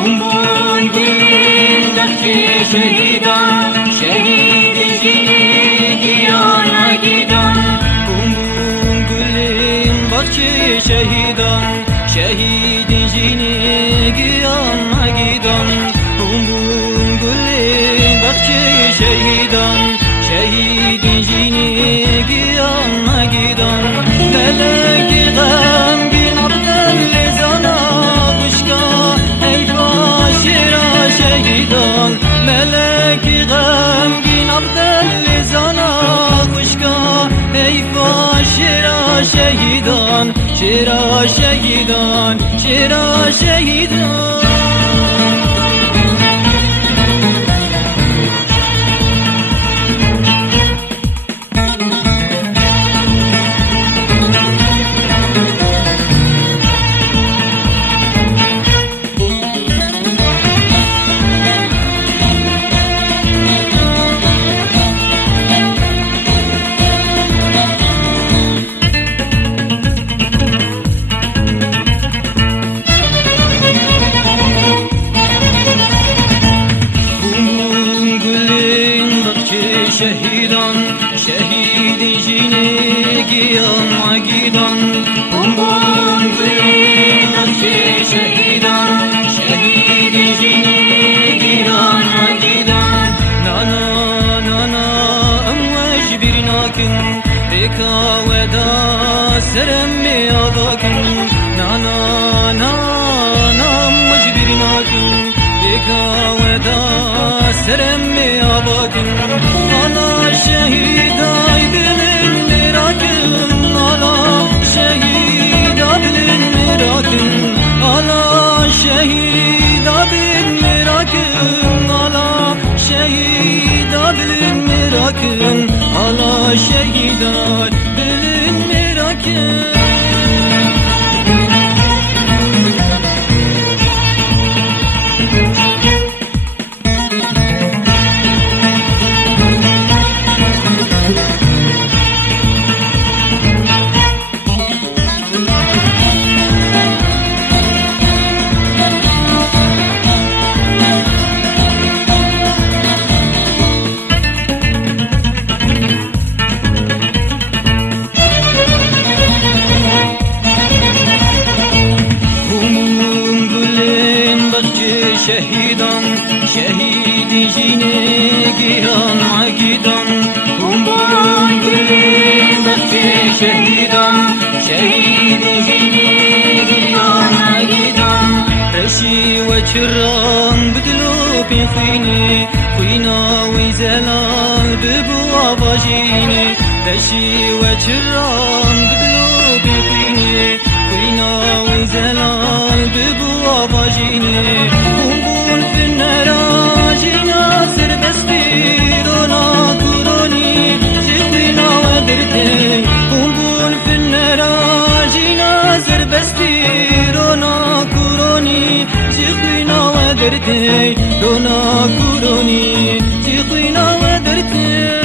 Kumbul dilindeki şehidan, şehidi giyana gidan. Kumbul gülün bahçe şehidan, şehidi giyana gidan. Kumbul gülün bahçe şehidan, şehidi giyana gidan. Meleki gamgin abdel zana kuşka eyfa şira şehidan. Meleki gamgin abdel zana kuşka eyfa şira şehidan. Şira şehidan, şira şehidan. Şehidan, şehidi giyana gidan. Kumbul dilindeki şehidan, şehidi giyana gidan. Nana nana amvaj bir nakin, beka veda seremmi adakin. Nana nana amvaj bir nakin, beka veda seremmi adakin. Ala şehida bilin merakın, ala şehida bilin merakın. Ala şehida bilin merakın, ala şehida bilin merakın. Ala şehida bilin merakın. Şehidan, şehidi giyana gidan. Kumbul dilindeki şehidan, şehidi giyana gidan. Reşi ve çırran bedlu bi khini, khina ve zelal bu avajini. Reşi ve çırran bedlu bi khini, khina ve zelal bu avajini. Kumbul finnerajina serbesti rona kuroni, zikhina ve dirte. Kumbul finnerajina serbesti rona kuroni, zikhina ve dirte. Rona kuroni, zikhina ve dirte.